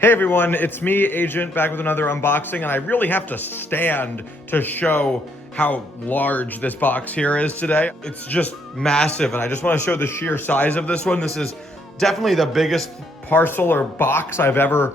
Hey everyone, it's me, Agent, back with another unboxing, and I really have to stand to show how large this box here is today. It's just massive, and I just want to show the sheer size of this one. This is definitely the biggest parcel or box I've ever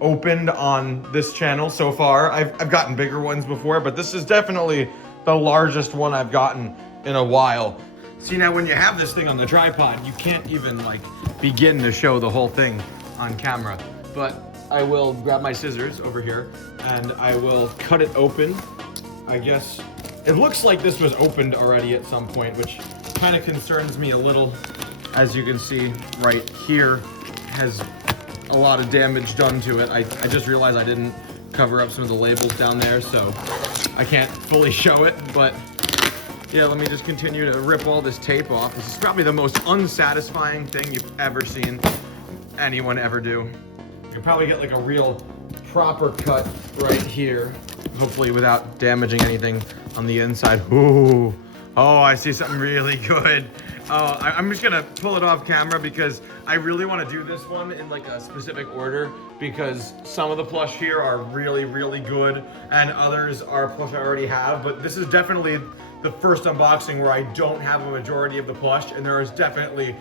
opened on this channel so far. I've gotten bigger ones before, but this is definitely the largest one I've gotten in a while. See, now when you have this thing on the tripod, you can't even like begin to show the whole thing on camera. But I will grab my scissors over here and I will cut it open. I guess it looks like this was opened already at some point, which kind of concerns me a little. As you can see right here, has a lot of damage done to it. I just realized I didn't cover up some of the labels down there, so I can't fully show it, but yeah, let me just continue to rip all this tape off. This is probably the most unsatisfying thing you've ever seen anyone ever do. You can probably get like a real proper cut right here, hopefully without damaging anything on the inside. Ooh, oh, I see something really good. Oh, I'm just gonna pull it off camera because I really want to do this one in like a specific order, because some of the plush here are really, really good and others are plush I already have, but this is definitely the first unboxing where I don't have a majority of the plush, and there is definitely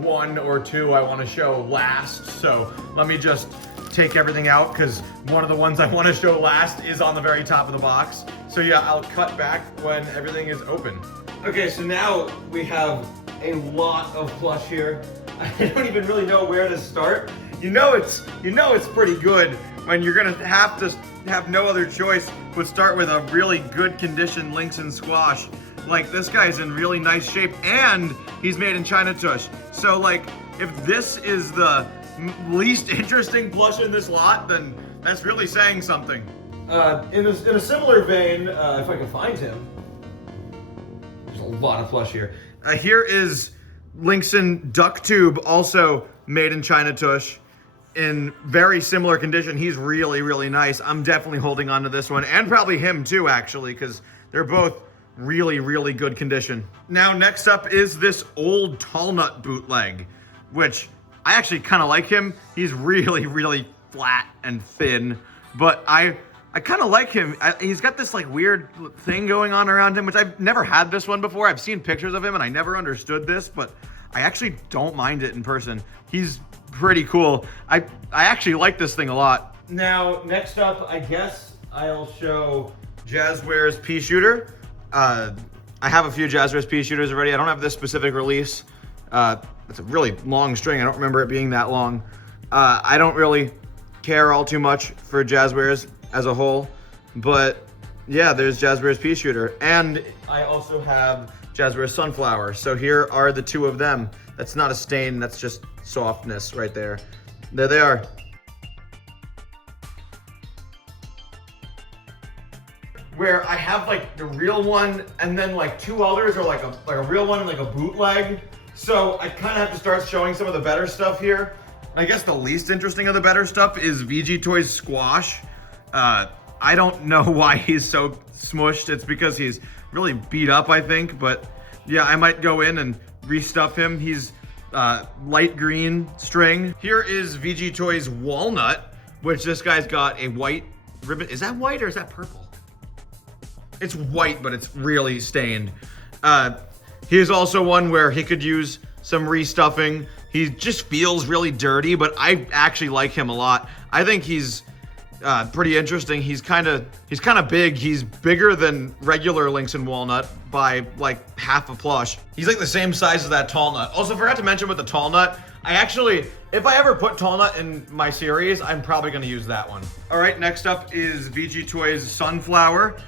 one or two I want to show last. So let me just take everything out, because one of the ones I want to show last is on the very top of the box. So yeah, I'll cut back when everything is open. Okay, so now we have a lot of plush here. I don't even really know where to start. You know it's pretty good when you're gonna have to have no other choice but start with a really good condition Lynx and Squash. Like, this guy's in really nice shape, and he's made in China tush. So like, if this is the least interesting plush in this lot, then that's really saying something. In a similar vein, if I can find him, there's a lot of plush here. Here is Lynxen Duck Tube, also made in China tush, in very similar condition. He's really, really nice. I'm definitely holding on to this one, and probably him too, actually, because they're both really, really good condition. Now, next up is this old Tall Nut bootleg, which I actually kind of like him. He's really, really flat and thin, but I kind of like him. He's got this like weird thing going on around him, which I've never had this one before. I've seen pictures of him and I never understood this, but I actually don't mind it in person. He's pretty cool. I actually like this thing a lot. Now, next up, I guess I'll show Jazzware's pea shooter. I have a few Jazzware's pea shooters already. I don't have this specific release. It's a really long string. I don't remember it being that long. I don't really care all too much for Jazzware's as a whole, but yeah, there's Jazzware's pea shooter, and I also have Jazzware's sunflower. So here are the two of them. That's not a stain, that's just softness right there. There they are. Where I have like the real one and then like two others, or like a real one and like a bootleg. So I kind of have to start showing some of the better stuff here. I guess the least interesting of the better stuff is VG Toys Squash. I don't know why he's so smushed. It's because he's really beat up, I think, but yeah, I might go in and restuff him. He's light green string. Here is VG Toys Walnut, which this guy's got a white ribbon. Is that white or is that purple? It's white, but it's really stained. Here's also one where he could use some restuffing. He just feels really dirty, but I actually like him a lot. I think he's pretty interesting. He's kind of big. He's bigger than regular Lynx and Walnut by like half a plush. He's like the same size as that Tall Nut. Also, forgot to mention with the Tall Nut, I actually, if I ever put Tall Nut in my series, I'm probably gonna use that one. All right, next up is VG Toys Sunflower.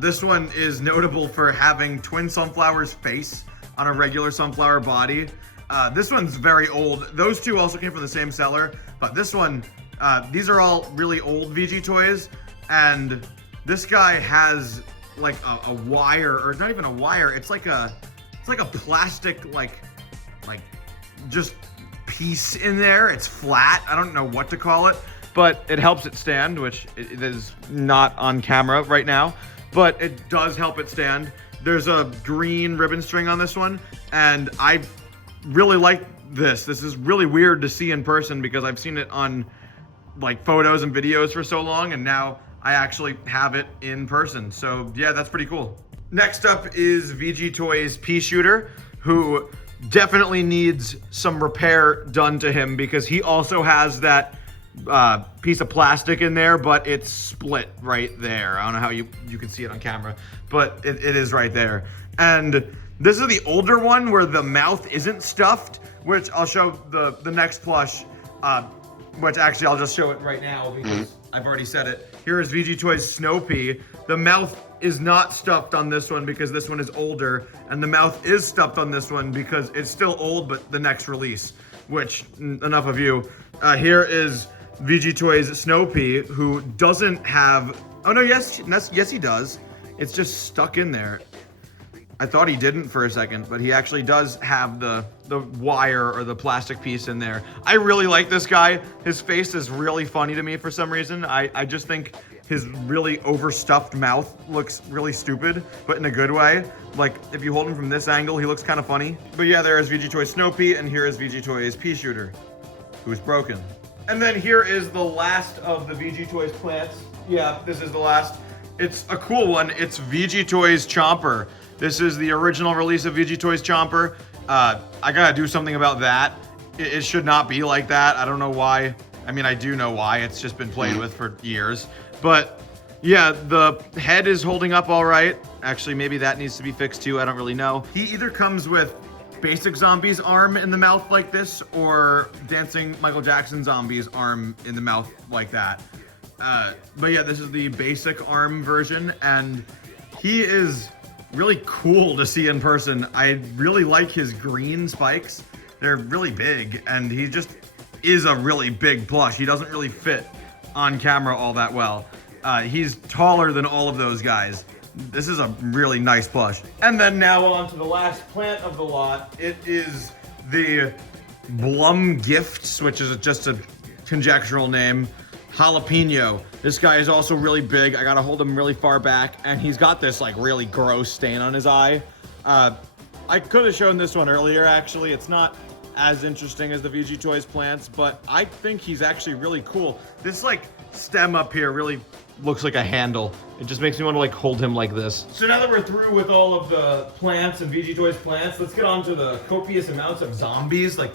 This one is notable for having twin sunflowers face on a regular sunflower body. This one's very old. Those two also came from the same seller, but this one, these are all really old VG Toys, and this guy has like a wire, or not even a wire, it's like a plastic like just piece in there. It's flat. I don't know what to call it, but it helps it stand, which it is not on camera right now, but it does help it stand. There's a green ribbon string on this one, and I really like this. This is really weird to see in person because I've seen it on like photos and videos for so long, and now I actually have it in person. So yeah, that's pretty cool. Next up is VG Toys Pea Shooter, who definitely needs some repair done to him because he also has that piece of plastic in there, but it's split right there. I don't know how you can see it on camera, but it is right there. And this is the older one where the mouth isn't stuffed, which I'll show the next plush, which actually I'll just show it right now because I've already said it. Here is VG Toys Snow Pea. The mouth is not stuffed on this one because this one is older, and the mouth is stuffed on this one because it's still old, but the next release, which, enough of you. Here is VG Toys Snow Pea, who doesn't have, oh no, yes he does. It's just stuck in there. I thought he didn't for a second, but he actually does have the wire or the plastic piece in there. I really like this guy. His face is really funny to me for some reason. I just think his really overstuffed mouth looks really stupid, but in a good way. Like, if you hold him from this angle, he looks kind of funny. But yeah, there is VG Toys Snow Pea, and here is VG Toys Pea Shooter, who's broken. And then here is the last of the VG Toys plants. Yeah, this is the last. It's a cool one. It's VG Toys Chomper. This is the original release of VG Toys Chomper. I gotta do something about that. It should not be like that. I don't know why. I mean, I do know why. It's just been played with for years. But yeah, the head is holding up all right. Actually, maybe that needs to be fixed too. I don't really know. He either comes with Basic Zombie's arm in the mouth like this, or Dancing Michael Jackson Zombie's arm in the mouth like that. But yeah, this is the basic arm version, and he is really cool to see in person. I really like his green spikes. They're really big, and he just is a really big plush. He doesn't really fit on camera all that well. He's taller than all of those guys. This is a really nice plush. And then now on to the last plant of the lot. It is the Blum Gifts, which is just a conjectural name, Jalapeno. This guy is also really big. I gotta hold him really far back, and he's got this like really gross stain on his eye. I could have shown this one earlier, actually. It's not as interesting as the VG Toys plants, but I think he's actually really cool. This like stem up here really looks like a handle. It just makes me want to like hold him like this. So now that we're through with all of the plants and VG Toys plants, let's get on to the copious amounts of zombies, like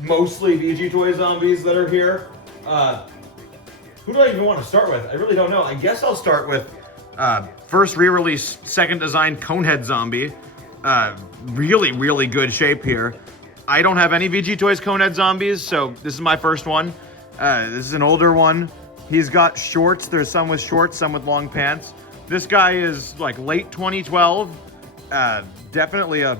mostly VG Toys zombies that are here. Who do I even want to start with? I really don't know. I guess I'll start with first re-release, second design Conehead Zombie. Really, really good shape here. I don't have any VG Toys Conehead Zombies, so this is my first one. This is an older one. He's got shorts. There's some with shorts, some with long pants. This guy is like late 2012. Definitely a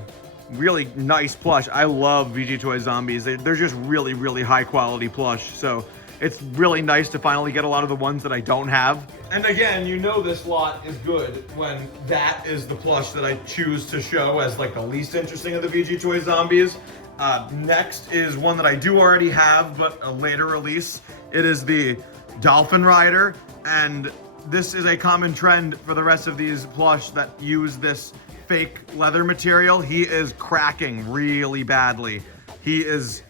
really nice plush. I love VG Toys Zombies. They're just really, really high quality plush. So it's really nice to finally get a lot of the ones that I don't have. And again, you know this lot is good when that is the plush that I choose to show as like the least interesting of the VG Toys Zombies. Next is one that I do already have, but a later release. It is the Dolphin Rider, and this is a common trend for the rest of these plush that use this fake leather material. He is cracking really badly. He is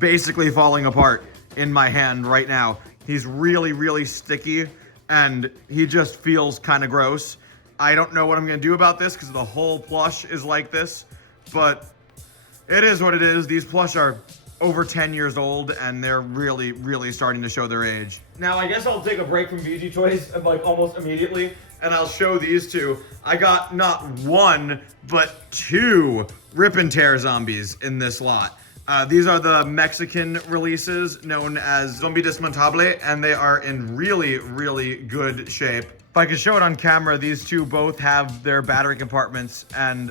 basically falling apart in my hand right now. He's really, really sticky, and he just feels kind of gross. I don't know what I'm gonna do about this because the whole plush is like this, but it is what it is. These plush are over 10 years old, and they're really, really starting to show their age. Now, I guess I'll take a break from VG Toys like almost immediately, and I'll show these two. I got not one, but two Rip and Tear zombies in this lot. These are the Mexican releases known as Zombie Desmontable, and they are in really, really good shape. If I can show it on camera, these two both have their battery compartments, and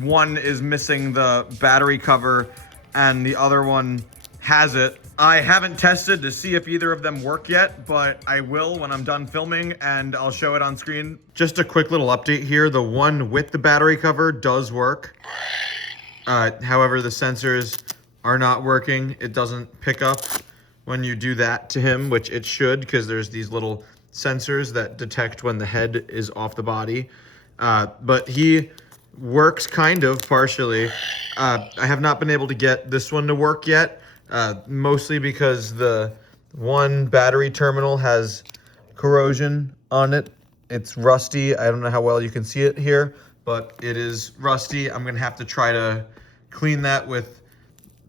one is missing the battery cover and the other one has it. I haven't tested to see if either of them work yet, but I will when I'm done filming, and I'll show it on screen. Just a quick little update here. The one with the battery cover does work. However, the sensors are not working. It doesn't pick up when you do that to him, which it should, because there's these little sensors that detect when the head is off the body. But he works kind of partially. I have not been able to get this one to work yet, mostly because the One battery terminal has corrosion on it. It's rusty. I don't know how well you can see it here, but it is rusty. I'm gonna have to try to clean that with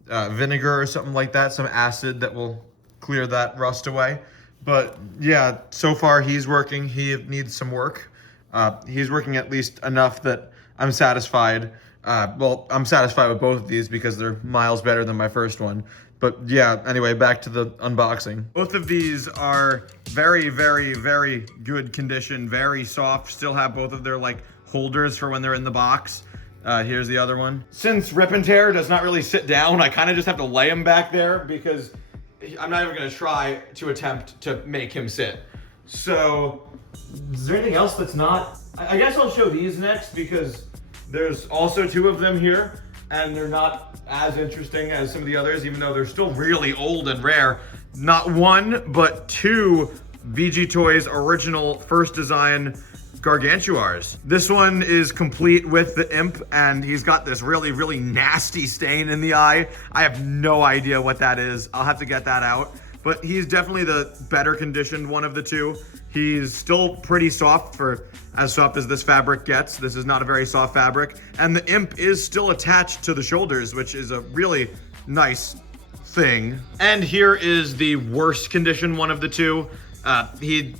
vinegar or something like that, some acid that will clear that rust away. But yeah, so far he's working. He needs some work. He's working at least enough that I'm satisfied. Well, I'm satisfied with both of these because they're miles better than my first one. But yeah, anyway, back to the unboxing. Both of these are very, very, very good condition, very soft. Still have both of their like holders for when they're in the box. Here's the other one. Since Rip and Tear does not really sit down, I kind of just have to lay him back there because I'm not even gonna try to attempt to make him sit. So, is there anything else that's not? I guess I'll show these next because there's also two of them here and they're not as interesting as some of the others, even though they're still really old and rare. Not one, but two VG Toys original first design Gargantuars. This one is complete with the imp, and he's got this really, really nasty stain in the eye. I have no idea what that is. I'll have to get that out. But he's definitely the better conditioned one of the two. He's still pretty soft, for as soft as this fabric gets. This is not a very soft fabric. And the imp is still attached to the shoulders, which is a really nice thing. And here is the worst conditioned one of the two. He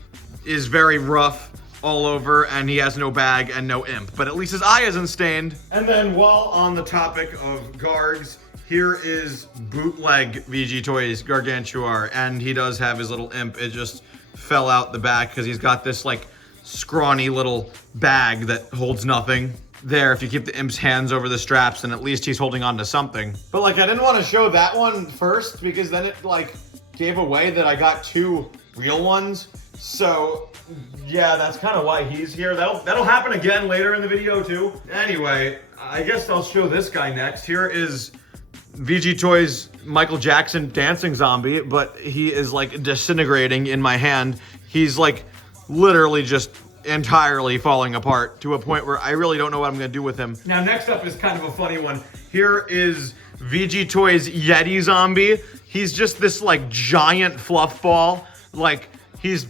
is very rough all over, and he has no bag and no imp, but at least his eye isn't stained. And then while on the topic of Gargs, here is bootleg VG Toys Gargantuar, and he does have his little imp. It just fell out the back because he's got this like scrawny little bag that holds nothing. There, if you keep the imp's hands over the straps, then at least he's holding on to something. But like, I didn't want to show that one first because then it like gave away that I got two real ones. So yeah, that's kind of why he's here. That'll happen again later in the video too. Anyway, I guess I'll show this guy next. Here is VG Toys Michael Jackson dancing zombie, but he is like disintegrating in my hand. He's like literally just entirely falling apart to a point where I really don't know what I'm gonna do with him. Now next up is kind of a funny one. Here is VG Toys Yeti zombie. He's just this like giant fluff ball. Like he's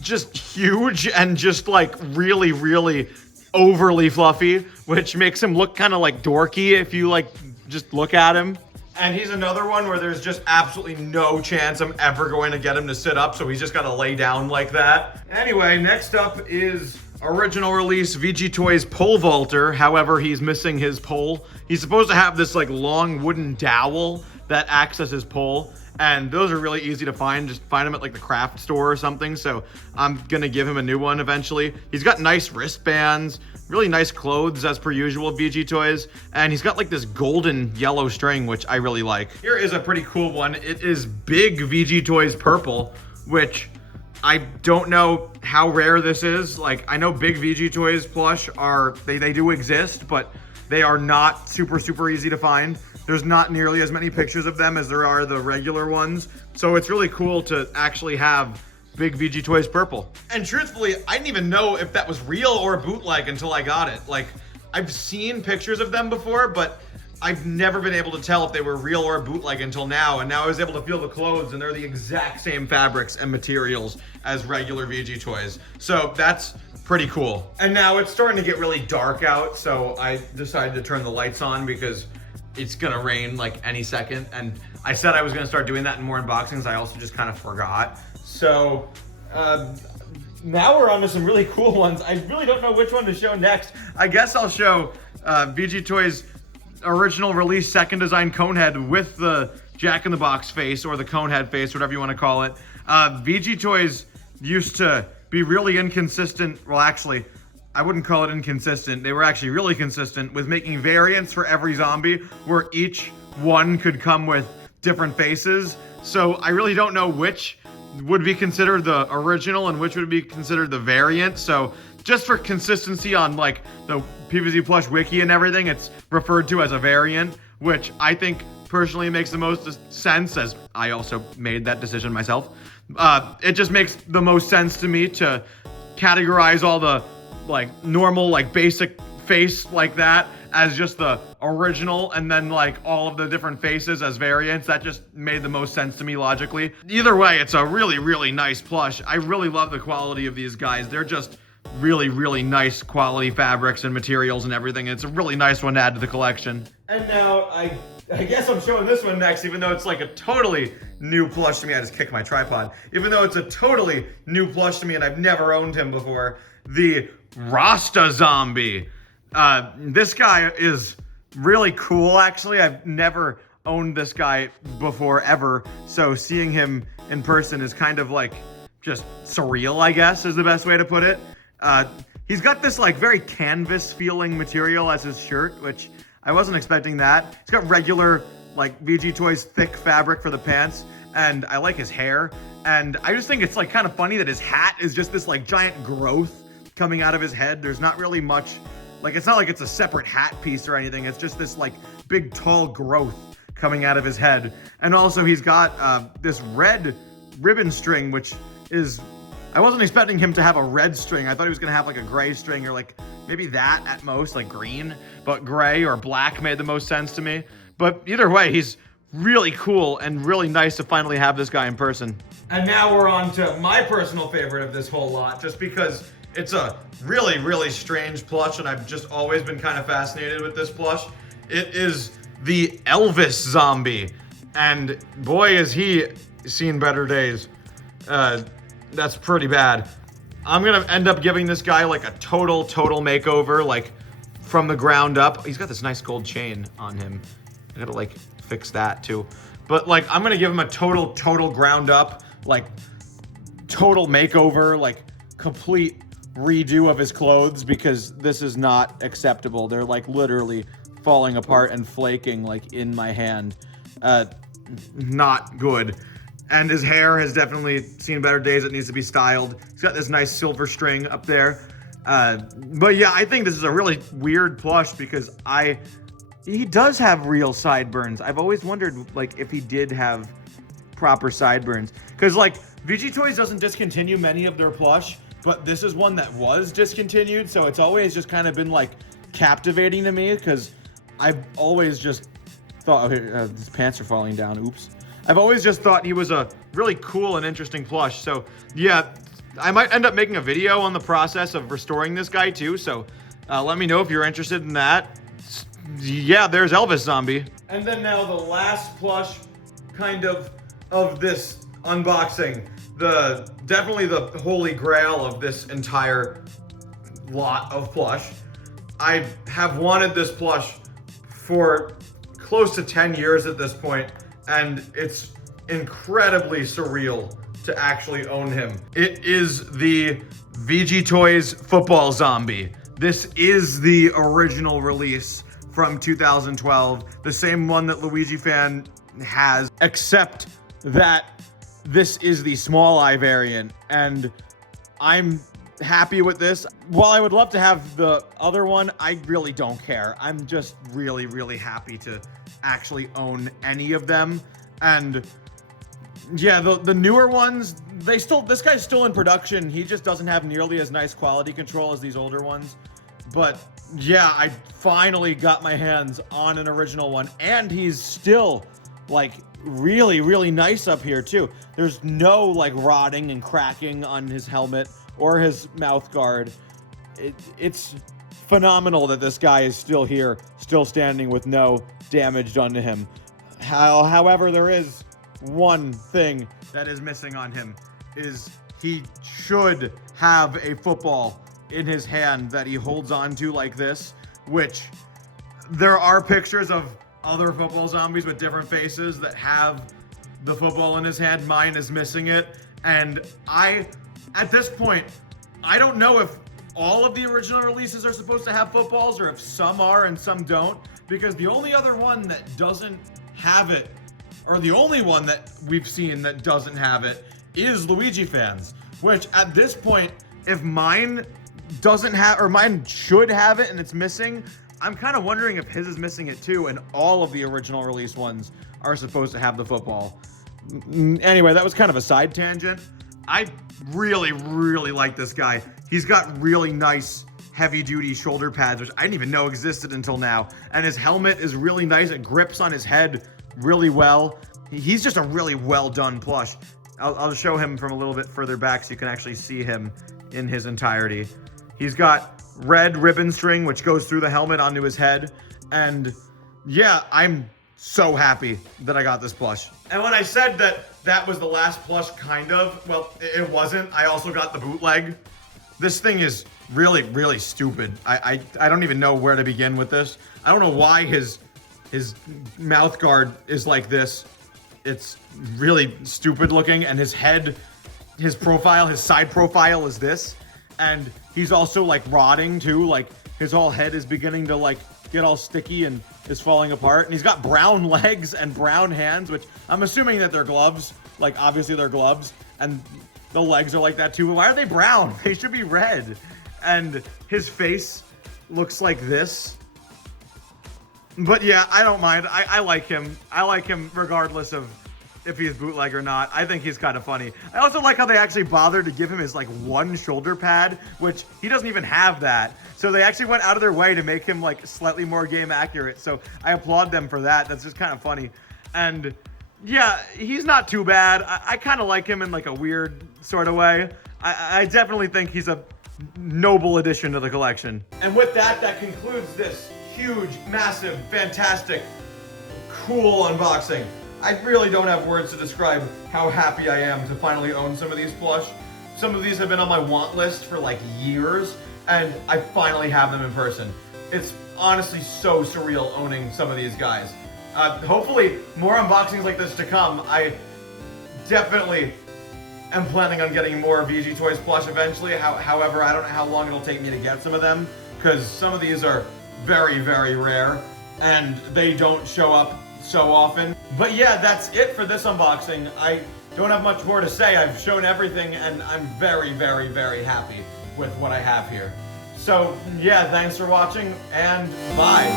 just huge and just like really, really overly fluffy, which makes him look kind of like dorky if you like just look at him. And he's another one where there's just absolutely no chance I'm ever going to get him to sit up, so he's just gotta lay down like that. Anyway, next up is original release VG Toys Pole Vaulter. However, he's missing his pole. He's supposed to have this like long wooden dowel that acts as his pole, and those are really easy to find. Just find them at like the craft store or something. So I'm gonna give him a new one eventually. He's got nice wristbands, really nice clothes as per usual, VG Toys. And he's got like this golden yellow string, which I really like. Here is a pretty cool one. It is Big VG Toys Purple, which I don't know how rare this is. Like I know Big VG Toys plush they do exist, but they are not super, super easy to find. There's not nearly as many pictures of them as there are the regular ones. So it's really cool to actually have Big VG Toys Purple. And truthfully, I didn't even know if that was real or bootleg until I got it. Like, I've seen pictures of them before, but I've never been able to tell if they were real or bootleg until now. And now I was able to feel the clothes, and they're the exact same fabrics and materials as regular VG Toys. So that's pretty cool. And now it's starting to get really dark out, so I decided to turn the lights on because it's gonna rain like any second. And I said I was gonna start doing that in more unboxings. I also just kind of forgot. So now we're on to some really cool ones. I really don't know which one to show next. I guess I'll show VG Toys original release second design Conehead with the Jack in the Box face, or the Conehead face, whatever you want to call it. VG Toys used to be really inconsistent. Well, actually, I wouldn't call it inconsistent. They were actually really consistent with making variants for every zombie where each one could come with different faces. So I really don't know which would be considered the original and which would be considered the variant. So just for consistency on like the PVZ Plush wiki and everything, it's referred to as a variant, which I think personally makes the most sense, as I also made that decision myself. It just makes the most sense to me to categorize all the like normal, like basic face like that as just the original and then like all of the different faces as variants. That just made the most sense to me logically. Either way, it's a really, really nice plush. I really love the quality of these guys. They're just really, really nice quality fabrics and materials and everything. It's a really nice one to add to the collection. And now I guess I'm showing this one next, even though it's like a totally new plush to me. I just kicked my tripod. Even though it's a totally new plush to me and I've never owned him before. The Rasta Zombie. This guy is really cool, actually. I've never owned this guy before, ever. So seeing him in person is kind of like just surreal, I guess, is the best way to put it. He's got this like very canvas feeling material as his shirt, which I wasn't expecting that. He's got regular like VG Toys thick fabric for the pants, and I like his hair. And I just think it's like kind of funny that his hat is just this like giant growth coming out of his head. There's not really much, like it's not like it's a separate hat piece or anything. It's just this like big tall growth coming out of his head. And also he's got this red ribbon string, which is, I wasn't expecting him to have a red string. I thought he was gonna have like a gray string or like maybe that at most, like green, but gray or black made the most sense to me. But either way, he's really cool and really nice to finally have this guy in person. And now we're on to my personal favorite of this whole lot, just because it's a really, really strange plush and I've just always been kind of fascinated with this plush. It is the Elvis Zombie. And boy, has he seen better days. That's pretty bad. I'm gonna end up giving this guy like a total makeover, like from the ground up. He's got this nice gold chain on him. I gotta like fix that too. But like, I'm gonna give him a total ground up, like total makeover, like complete redo of his clothes, because this is not acceptable. They're like literally falling apart and flaking like in my hand. Not good. And his hair has definitely seen better days. It needs to be styled. He's got this nice silver string up there. But yeah, I think this is a really weird plush because he does have real sideburns. I've always wondered like if he did have proper sideburns. Because like VG Toys doesn't discontinue many of their plush, but this is one that was discontinued. So it's always just kind of been like captivating to me because I've always just thought, his pants are falling down, oops. I've always just thought he was a really cool and interesting plush. So yeah, I might end up making a video on the process of restoring this guy too. So let me know if you're interested in that. Yeah, there's Elvis Zombie. And then now the last plush kind of this unboxing. Definitely the holy grail of this entire lot of plush. I have wanted this plush for close to 10 years at this point. And it's incredibly surreal to actually own him. It is the VG Toys Football Zombie. This is the original release from 2012, the same one that Luigi Fan has, except that this is the small eye variant, and I'm happy with this. While I would love to have the other one, I really don't care. I'm just really, really happy to actually own any of them. And yeah, the newer ones, this guy's still in production. He just doesn't have nearly as nice quality control as these older ones. But yeah, I finally got my hands on an original one, and he's still like really, really nice up here too. There's no like rotting and cracking on his helmet or his mouth guard. It's phenomenal that this guy is still here, still standing with no damage done to him. However, there is one thing that is missing on him, is he should have a football in his hand that he holds on to like this, which there are pictures of other football zombies with different faces that have the football in his hand. Mine is missing it. And at this point, I don't know if all of the original releases are supposed to have footballs or if some are and some don't, because the only other one that doesn't have it, or the only one that we've seen that doesn't have it, is Luigi Fans, which at this point, if mine doesn't have, or mine should have it and it's missing, I'm kind of wondering if his is missing it too, and all of the original release ones are supposed to have the football. Anyway, that was kind of a side tangent. I really, really like this guy. He's got really nice heavy-duty shoulder pads, which I didn't even know existed until now. And his helmet is really nice. It grips on his head really well. He's just a really well-done plush. I'll show him from a little bit further back so you can actually see him in his entirety. He's got red ribbon string, which goes through the helmet onto his head. And yeah, I'm so happy that I got this plush. And when I said that that was the last plush, kind of, well, it wasn't. I also got the bootleg. This thing is really, really stupid. I don't even know where to begin with this. I don't know why his mouth guard is like this. It's really stupid looking, and his head, his profile, his side profile is this. And he's also like rotting too. Like his whole head is beginning to like get all sticky and is falling apart. And he's got brown legs and brown hands, which I'm assuming that they're gloves. Like obviously they're gloves, and the legs are like that too. Why are they brown? They should be red. And his face looks like this. But yeah, I don't mind. I like him. I like him regardless of if he's bootleg or not. I think he's kind of funny. I also like how they actually bothered to give him his like one shoulder pad, which he doesn't even have that. So they actually went out of their way to make him like slightly more game accurate. So I applaud them for that. That's just kind of funny. And yeah, he's not too bad. I kind of like him in like a weird sort of way. I definitely think he's a noble addition to the collection. And with that, that concludes this huge, massive, fantastic, cool unboxing. I really don't have words to describe how happy I am to finally own some of these plush. Some of these have been on my want list for like years, and I finally have them in person. It's honestly so surreal owning some of these guys. Hopefully more unboxings like this to come. I definitely am planning on getting more VG Toys plush eventually. However, I don't know how long it'll take me to get some of them, because some of these are very, very rare, and they don't show up so often. But yeah, that's it for this unboxing. I don't have much more to say. I've shown everything, and I'm very, very, very happy with what I have here. So yeah, thanks for watching, and bye.